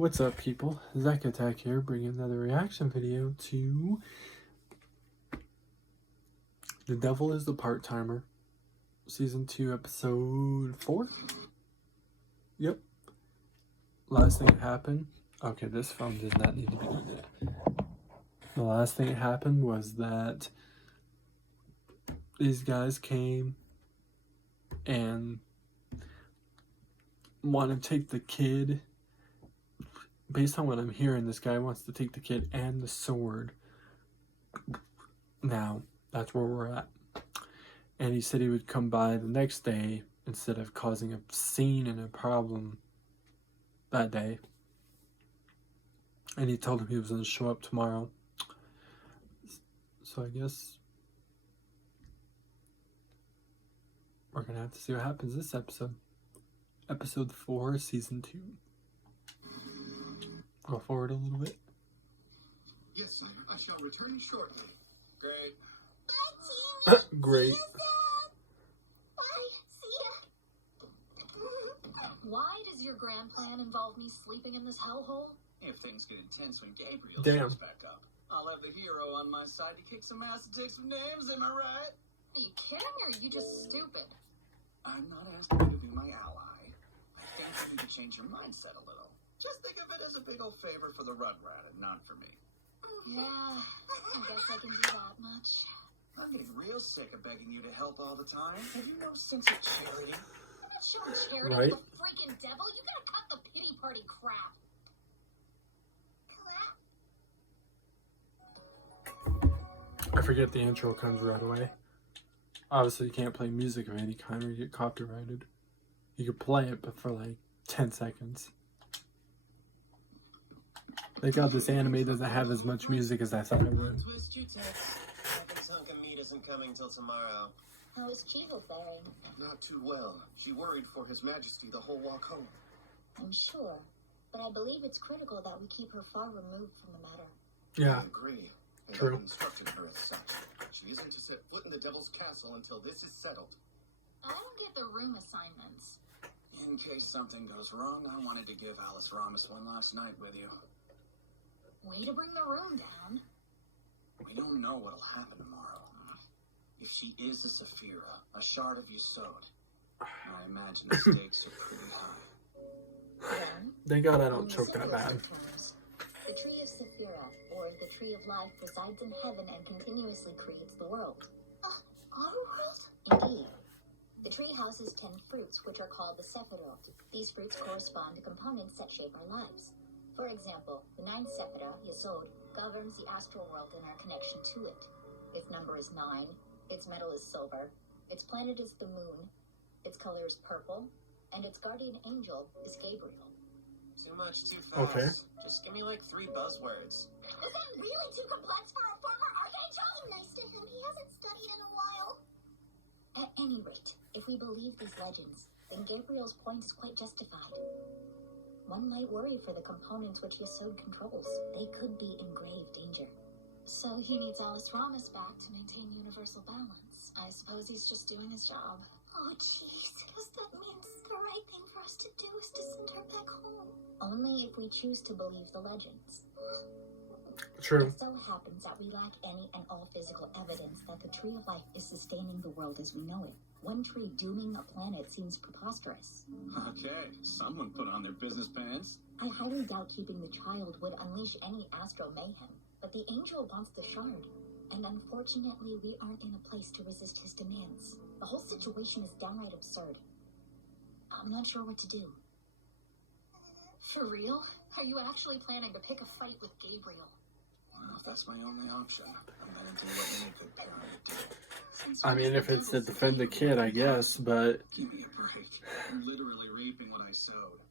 What's up, people? Zach Attack here, bringing another reaction video to The Devil is the Part-Timer, Season 2, Episode 4? Yep. Last thing that happened... Okay, this phone does not need to be deleted. The last thing that happened was that these guys came and want to take the kid. Based on what I'm hearing, this guy wants to take the kid and the sword. Now, that's where we're at. And he said he would come by the next day instead of causing a scene and a problem that day. And he told him he was going to show up tomorrow. So I guess we're going to have to see what happens this episode. Episode 4, Season 2. Go forward a little bit. Yes, sire. I shall return shortly. Great. Great. Why does your grand plan involve me sleeping in this hellhole? If things get intense when Gabriel Damn. shows back up, I'll have the hero on my side to kick some ass and take some names, am I right? Are you kidding me or are you just stupid? I'm not asking you to be my ally. I think you need to change your mindset a little. Just think of it as a big old favor for the Rugrat and not for me. Yeah, I guess I can do that much. I'm getting real sick of begging you to help all the time. Have you no sense of charity? I'm not showing charity Right. to the freaking devil. You gotta cut the pity party crap. I forget the intro comes right away. Obviously, you can't play music of any kind or you get copyrighted. You could play it, but for like 10 seconds. Thank God this anime doesn't have as much music as I thought it would. Twist you text. Second hunk of meat isn't coming till tomorrow. How is Chivo faring? Not too well. She worried for His Majesty the whole walk home. I'm sure, but I believe it's critical that we keep her far removed from the matter. Yeah, I agree. And True. I've instructed her as such. She isn't to set foot in the Devil's Castle until this is settled. I don't get the room assignments. In case something goes wrong, I wanted to give Alice Ramus one last night with you. Way to bring the room down. We don't know what'll happen tomorrow. If she is a Saphira, a shard of Yesod, I imagine the stakes are pretty high. Then, thank God I on don't the choke that simpler bad. terms, the tree of Saphira, or the tree of life, resides in heaven and continuously creates the world. Our world? Indeed. The tree houses 10 fruits, which are called the Sephirot. These fruits correspond to components that shape our lives. For example, the 9th Sephira, Yesod, governs the astral world and our connection to it. Its number is 9, its metal is silver, its planet is the moon, its color is purple, and its guardian angel is Gabriel. Too much, too fast. Okay. Just give me like 3 buzzwords. Is that really too complex for a former archangel? Nice to him, he hasn't studied in a while. At any rate, if we believe these legends, then Gabriel's point is quite justified. One might worry for the components which Yesod controls. They could be in grave danger. So he needs Alice Ramus back to maintain universal balance. I suppose he's just doing his job. Oh, jeez. Because that means the right thing for us to do is to send her back home. Only if we choose to believe the legends. True. It so happens that we lack any and all physical evidence that the Tree of Life is sustaining the world as we know it. One tree dooming a planet seems preposterous. Okay, someone put on their business pants. I highly doubt keeping the child would unleash any astral mayhem, but the angel wants the shard, and unfortunately we aren't in a place to resist his demands. The whole situation is downright absurd. I'm not sure what to do. For real? Are you actually planning to pick a fight with Gabriel? Well, if that's my only option, I'm gonna do what any good parent would do. I mean, if it's to defend the kid, I guess, but Give me a break. I'm literally reaping what I sowed.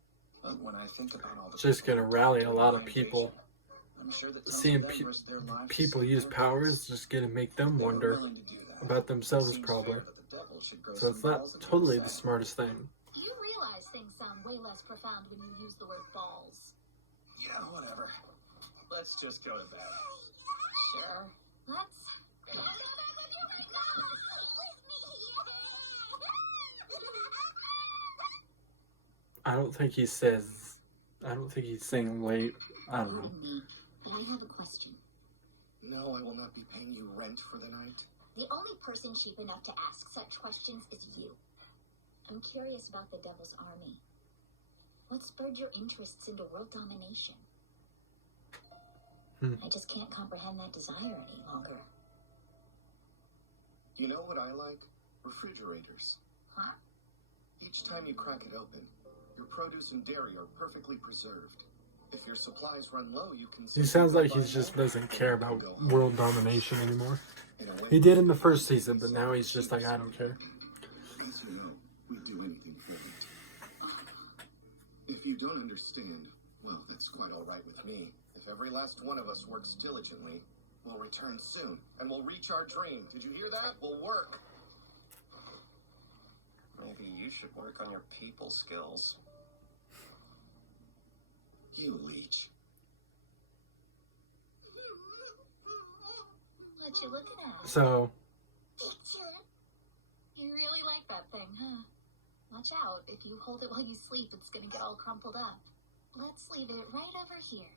But when I think about all the just gonna rally a lot of people. I'm sure that Seeing people use powers is just gonna make them wonder about themselves, probably. So it's not totally the smartest thing. You realize things sound way less profound when you use the word balls. Yeah, whatever. Let's just go to bed. Sure. Let's... I don't think he says I don't think he's saying late. I don't know. Pardon me, but I have a question. No, I will not be paying you rent for the night. The only person cheap enough to ask such questions is you. I'm curious about the Devil's Army. What spurred your interests into world domination? I just can't comprehend that desire any longer. You know what I like? Refrigerators. Huh? Each time you crack it open, your produce and dairy are perfectly preserved. If your supplies run low, you can... He sounds like he just doesn't care about world domination anymore. He did in the first season, but now he's just like, I don't care. As you know, we'd do anything for it. If you don't understand, well, that's quite all right with me. If every last one of us works diligently, we'll return soon, and we'll reach our dream. Did you hear that? We'll work. Maybe you should work on your people skills. You leech. What you looking at? So, You really like that thing, huh? Watch out. If you hold it while you sleep, it's gonna get all crumpled up. Let's leave it right over here.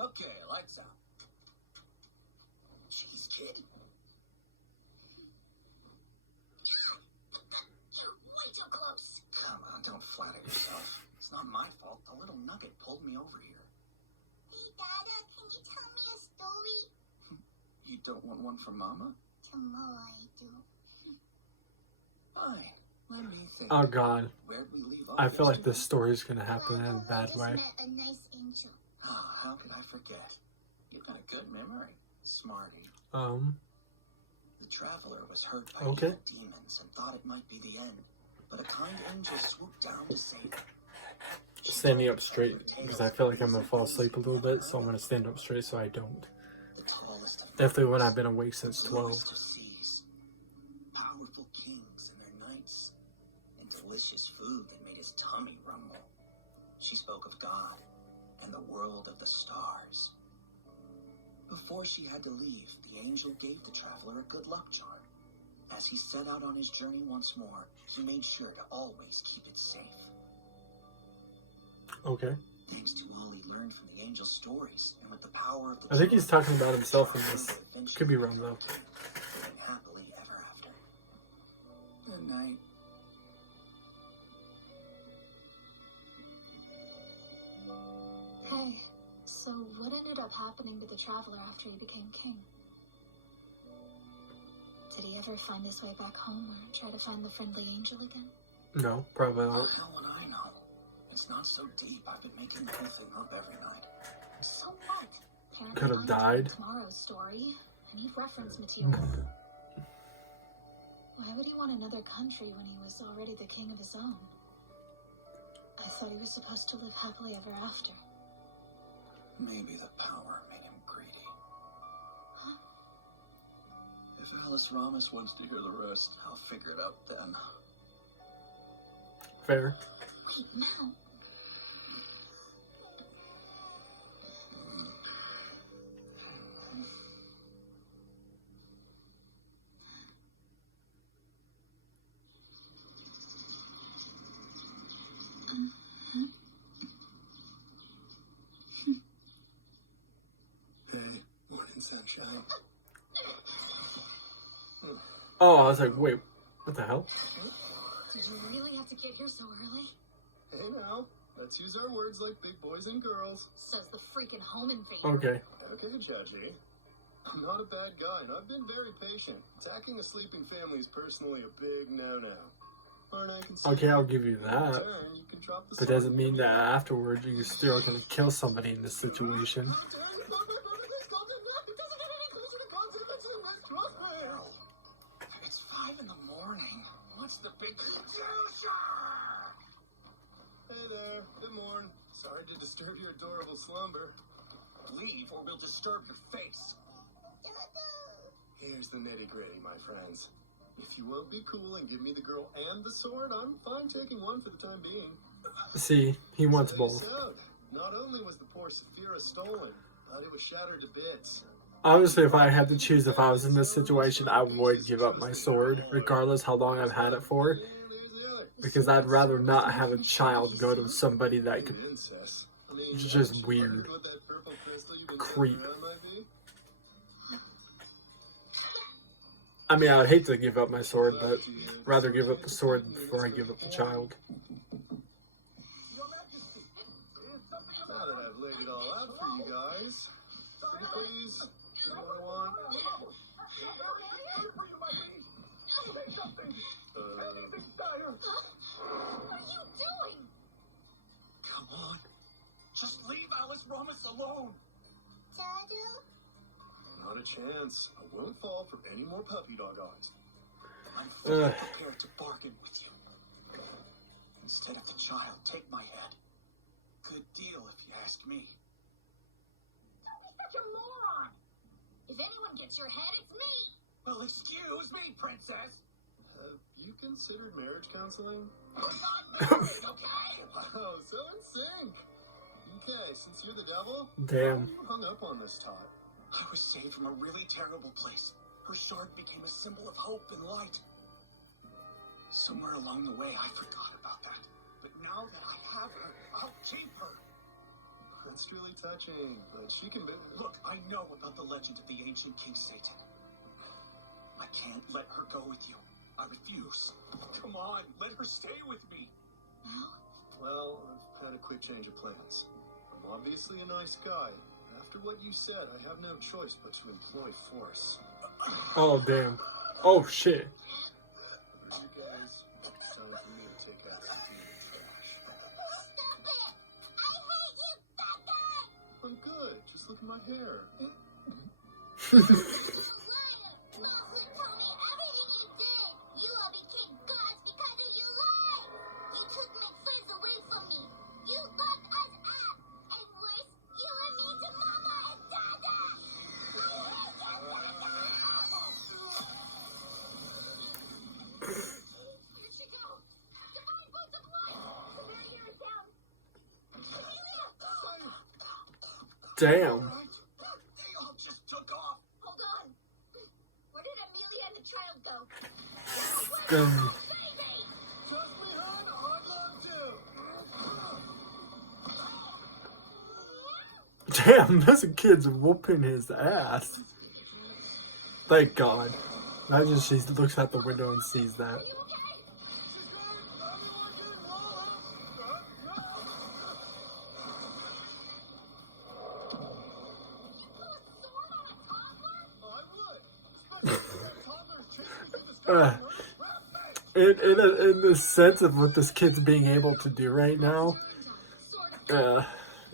Okay, lights out. Jeez, kid. You're way too close. Come on, don't flatter yourself. It's not my fault. The little nugget pulled me over here. Hey, Dada, can you tell me a story? You don't want one for Mama? Tomorrow I do. Fine. Let me think. oh god. Where'd we leave off I feel like yesterday? this story's gonna happen in a bad way. a nice angel. Oh, how could I forget? You've got a good memory, Smarty. The traveler was hurt by Okay. evil demons and thought it might be the end, but a kind angel swooped down to save him. Standing up straight, because I feel like I'm gonna fall asleep a little bit, so I'm gonna stand up straight so I don't. The tallest of Definitely when I've been awake since the 12. bluest of seas, powerful kings and their knights, and delicious food that made his tummy rumble. She spoke of God and the world of the stars. Before she had to leave, the angel gave the traveler a good luck charm. As he set out on his journey once more, he made sure to always keep it safe. Okay. Thanks to all he learned from the angel's stories, and with the power of the I think he's charm, talking about himself in the this. traveler eventually Could be wrong though. became living happily ever after. Good night. Hey, so what ended up happening to the traveler after he became king? Did he ever find his way back home or try to find the friendly angel again? No, probably How not. the hell would I know? It's not so deep. I've been making everything up every night. So what? Apparently Could have I'm died. Tomorrow's story. I need reference material. Why would he want another country when he was already the king of his own? I thought he was supposed to live happily ever after. Maybe the power made him greedy. If Alice Ramos wants to hear the rest, I'll figure it out then. Fair. Wait, no. Hey, morning sunshine. Oh, I was like, wait, what the hell? Did you really have to get here so early? Hey now, let's use our words like big boys and girls. Says the freaking home invader. Okay. Okay, Judgy. I'm not a bad guy, and I've been very patient. Attacking a sleeping family is personally a big no-no. Aren't I concerned? Okay, I'll give you In that. return, you can drop the But doesn't mean that afterwards you're still gonna kill somebody in this situation. It's 5 in the morning. What's the big deal? Hey there. Good morning. Sorry to disturb your adorable slumber. Leave or we'll disturb your face. Here's the nitty-gritty, my friends. If you won't be cool and give me the girl and the sword, I'm fine taking one for the time being. See, he wants Stay both. sound. Not only was the poor Saphira stolen, but it was shattered to bits. Honestly, if I had to choose if I was in this situation, I would give up my sword, regardless how long I've had it for. And here's the other. Because I'd rather not have a child go to somebody that could. Incest. I mean, It's just weird. what that purple crystal you've been Creep. carrying around might be? I mean, I would hate to give up my sword, but rather give up the sword before I give up the child. Now that I've laid it all out for you guys, pretty please, you know what I want? What are you doing? Come on. Just leave Alice Romus alone. Dadu? Not a chance. I won't fall for any more puppy dog eyes. I'm fully prepared to bargain with you. Instead of the child, take my head. Good deal, if you ask me. Don't be such a moron. If anyone gets your head, it's me. Well, excuse me, princess. Have you considered marriage counseling? We're not married, okay? Oh, so in sync. Okay, since you're the devil, Damn. you hung up on this tot. I was saved from a really terrible place. Her shard became a symbol of hope and light. Somewhere along the way, I forgot about that. But now that I have her, I'll keep her. That's really touching, but she can be... Look, I know about the legend of the ancient King Satan. I can't let her go with you. I refuse. Come on, let her stay with me. Well, I've had a quick change of plans. I'm obviously a nice guy. After what you said, I have no choice but to employ force. Oh, damn. Oh, shit. Whatever you guys, it's time for me to take out some demon trash. Stop it! I hate you, fat guy! I'm good. Just look at my hair. You liar! Falsehood told me everything you did. You all became gods because of you lies. You took my friends away from me. You locked us up. And worse, you were mean to Mama and Dada. I hate you, Dada! Where'd she go? Divine boots of light! Somebody hear it down. Amelia! Damn. They all just took off. Hold on. Where did Amelia and the child go? Um, Baby! Trust me, hon, I'm going to. damn, this kid's whooping his ass. Thank God. Imagine she looks out the window and sees that. Are you okay? You pull a sword on a toddler? In the sense of what this kid's being able to do right now, Sword of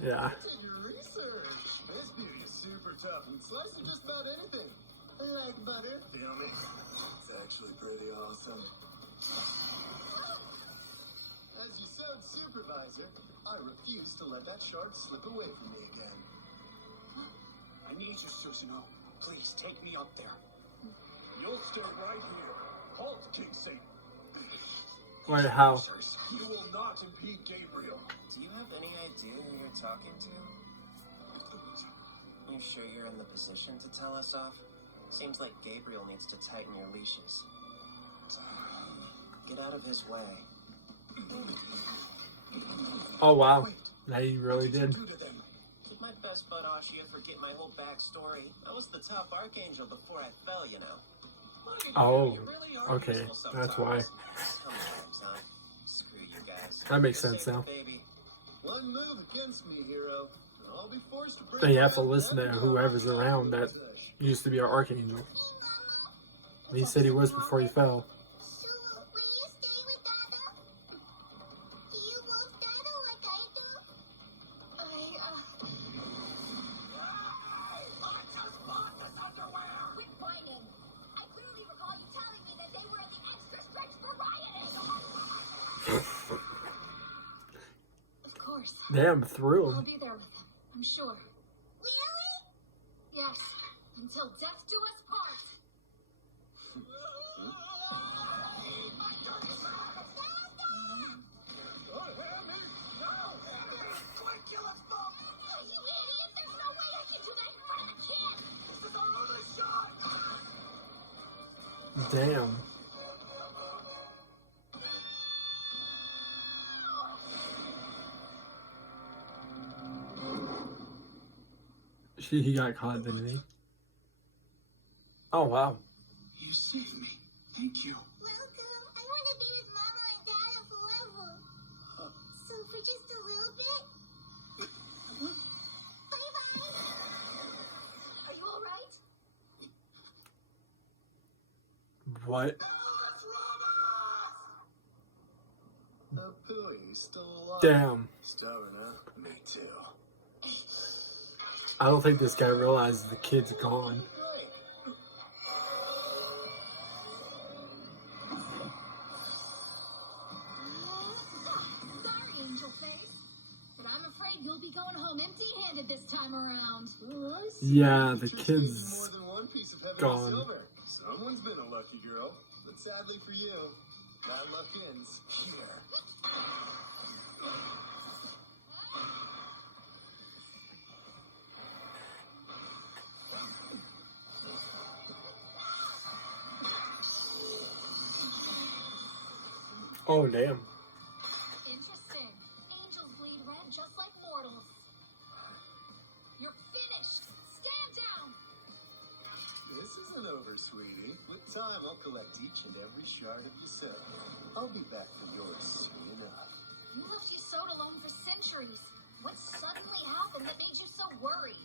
yeah. Take your research. This beauty is super tough and slices just about anything. Like butter. Feel me? It's actually pretty awesome. As your sub supervisor, I refuse to let that shard slip away from me again. I need you, Susanoo. Please take me up there. You'll stay right here. Halt, King Satan. Wait, how? You will not impede Gabriel. Do you have any idea who you're talking to? You sure you're in the position to tell us off? Seems like Gabriel needs to tighten your leashes. Get out of his way. Oh, wow. Now you really did. Do to them. Keep my best bud off you, forget my whole backstory. I was the top archangel before I fell, you know. Oh, You really are okay. useful That's why. sometimes, huh? Screw you guys. That makes sense Save the now. baby. One move against me, hero. I'll be forced to But you have to listen to whoever's around that used to be our archangel. And he said he was before he fell. So, will you stay with Dada? Do you love Dada like I do? I just bought this underwear. Quit whining. I clearly recall you telling me that they were the extra stretch variety. Of course. Damn, threw I'll him. be there with him, I'm sure. Really? Yes. Until death do us part. Quick, kill us both. You idiot! There's no way I can do that in front of the kid! This is our only shot. Damn. He got caught, didn't he? Oh, wow. You saved me. Thank you. Welcome. I want to be with Mama and Dada forever. So for just a little bit? Bye-bye. Are you alright? What? Pooey, he's still alive. Damn. Stubborn, huh? Me too. I don't think this guy realizes the kid's gone. Sorry, Angel Face. But I'm afraid you'll be going home empty-handed this time around. Yeah, the Just gave kid's you more than one piece of heavenly gone. silver. Someone's been a lucky girl, but sadly for you, that luck ends here. Oh, damn. Interesting. Angels bleed red just like mortals. You're finished. Stand down. This isn't over, sweetie. With time, I'll collect each and every shard of your soul. I'll be back for yours soon enough. You left your soul alone for centuries. What suddenly happened that made you so worried?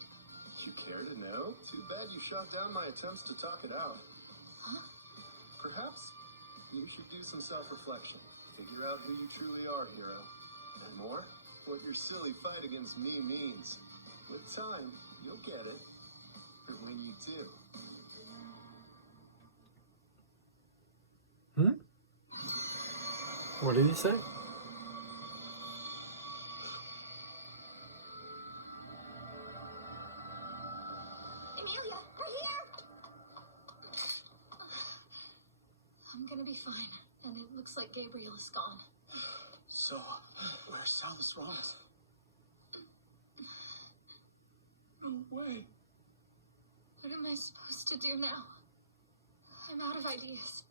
You care to know? Too bad you shot down my attempts to talk it out. Huh? Perhaps you should do some self-reflection. Figure out who you truly are, hero. And more, what your silly fight against me means. With time, you'll get it. But when you do, What did he say? Amelia, we're here. I'm gonna be fine. And it looks like Gabriel is gone. So, where's Salas Ramos? No way. What am I supposed to do now? I'm out of ideas.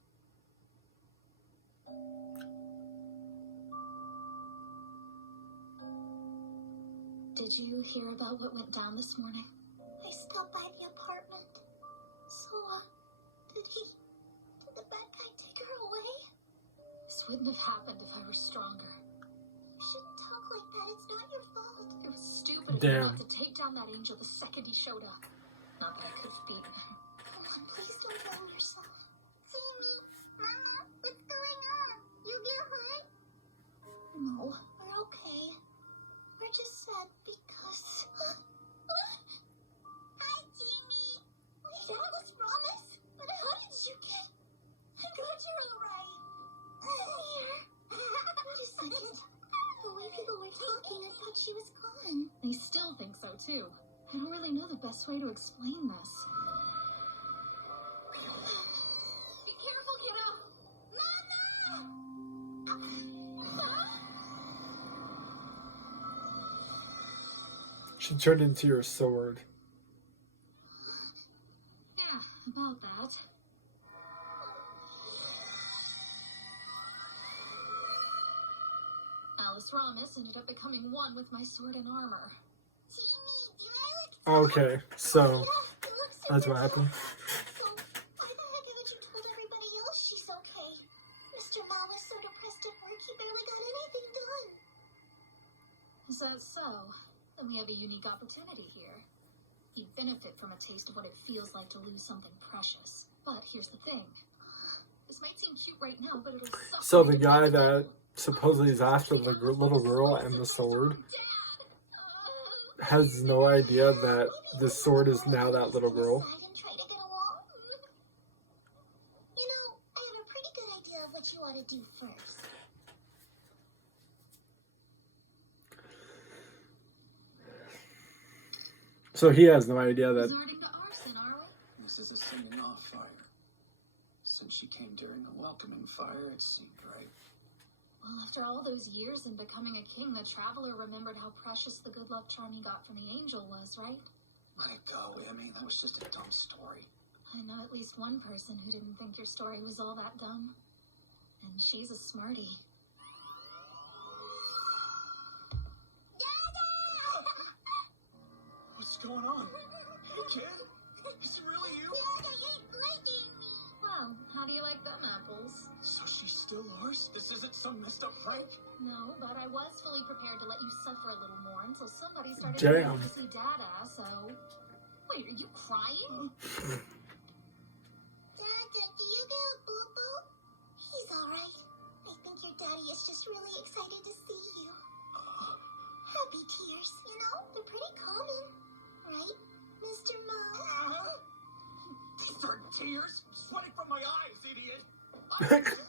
Did you hear about what went down this morning? I stopped by the apartment. So, did the bad guy take her away? This wouldn't have happened if I were stronger. You shouldn't talk like that. It's not your fault. It was stupid of you not to take down that angel the second he showed up. Not that I could have beaten him. Come on, please don't blame yourself. Timmy, Mama, what's going on? You get hurt? No, we're okay. We're just sad because... Hi, Timmy. Salas Ramos? But how did you get... I'm glad you're alright. Here. Wait a second. The way people were talking, I thought she was gone. I still think so, too. I don't really know the best way to explain this. Be careful, kiddo! Mama! She turned into your sword. Yeah, about that. Alice Ramos ended up becoming one with my sword and armor. Jamie, do I look... Okay, so Yeah, it looks so that's what good. happened. So, why the heck haven't you told everybody else she's okay? Mr. Mal was so depressed at work, he barely got anything done. Is that so? Then we have a unique opportunity here. You'd benefit from a taste of what it feels like to lose something precious. But here's the thing. This might seem cute right now, but it'll suck. So the guy that supposedly is after the little girl and the sword has no idea that the sword is now that little girl. You know, I have a pretty good idea of what you ought to do first. So he has no idea that. Resorting to arson, are we? This is a sending off fire. Since she came during a welcoming fire, it seemed right. Well, after all those years and becoming a king, the traveler remembered how precious the good luck charm he got from the angel was, right? Let it go, Emmy. That was just a dumb story. I know at least one person who didn't think your story was all that dumb. And she's a smarty. What's going on? kid? Is it really you? Dad, I hate liking me. Well, how do you like them apples? So she's still yours? This isn't some messed up prank? No, but I was fully prepared to let you suffer a little more until somebody started Damn. to see Dada, so... Wait, are you crying? Dada, do you get a boo-boo? He's alright. I think your daddy is just really excited to see you. Happy tears, you know? They're pretty common. Right, Mr. Mom? These are tears sweating from my eyes, idiot.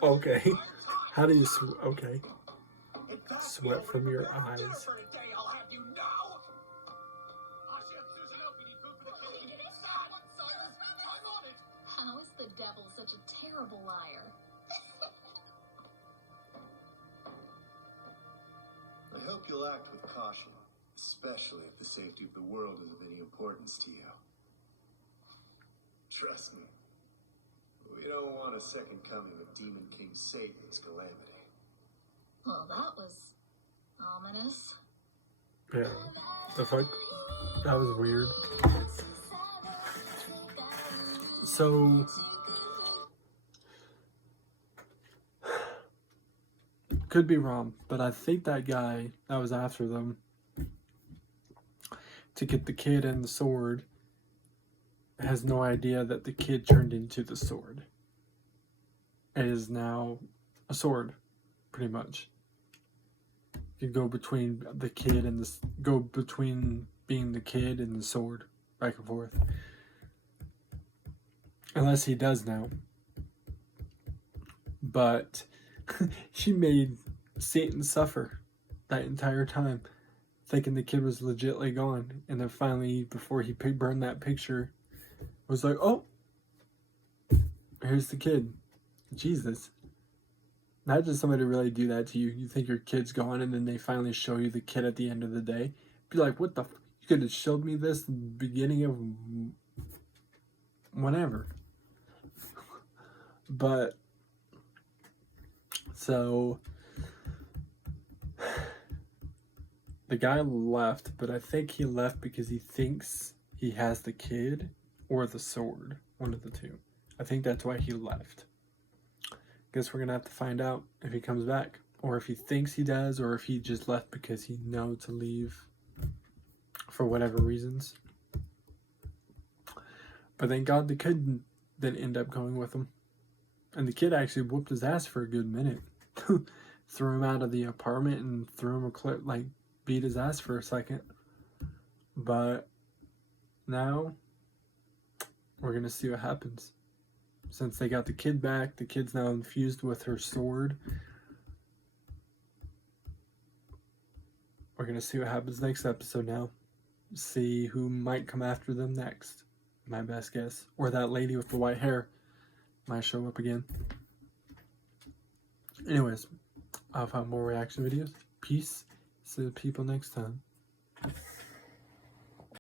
Okay. How do you okay. Sweat from your eyes. For a day, I'll have you know. I'm on it. How is the devil such a terrible liar? I hope you'll act with caution, especially if the safety of the world is of any importance to you. Trust me, we don't want a second coming of Demon King Satan's calamity. Well, that was ominous. Yeah. The fuck? That was weird. So... could be wrong, but I think that guy that was after them to get the kid and the sword has no idea that the kid turned into the sword. It is now a sword, pretty much. You go between the kid and go between being the kid and the sword, back and forth. Unless he does now. But she made Satan suffer that entire time, thinking the kid was legitly gone. And then finally, before he burned that picture, was like, oh, here's the kid. Jesus. Imagine somebody really do that to you. You think your kid's gone, and then they finally show you the kid at the end of the day. Be like, what the you could have showed me this in the beginning of whenever. But so the guy left, but I think he left because he thinks he has the kid or the sword. One of the two. I think that's why he left. Guess we're gonna have to find out if he comes back, or if he thinks he does, or if he just left because he knows to leave for whatever reasons. But thank God the kid didn't end up going with him. And the kid actually whooped his ass for a good minute. Threw him out of the apartment and threw him a clip, like beat his ass for a second. But now we're gonna see what happens. Since they got the kid back, the kid's now infused with her sword. We're gonna see what happens next episode now. See who might come after them next. My best guess. Or that lady with the white hair might show up again. Anyways, I'll have more reaction videos. Peace. See the people next time.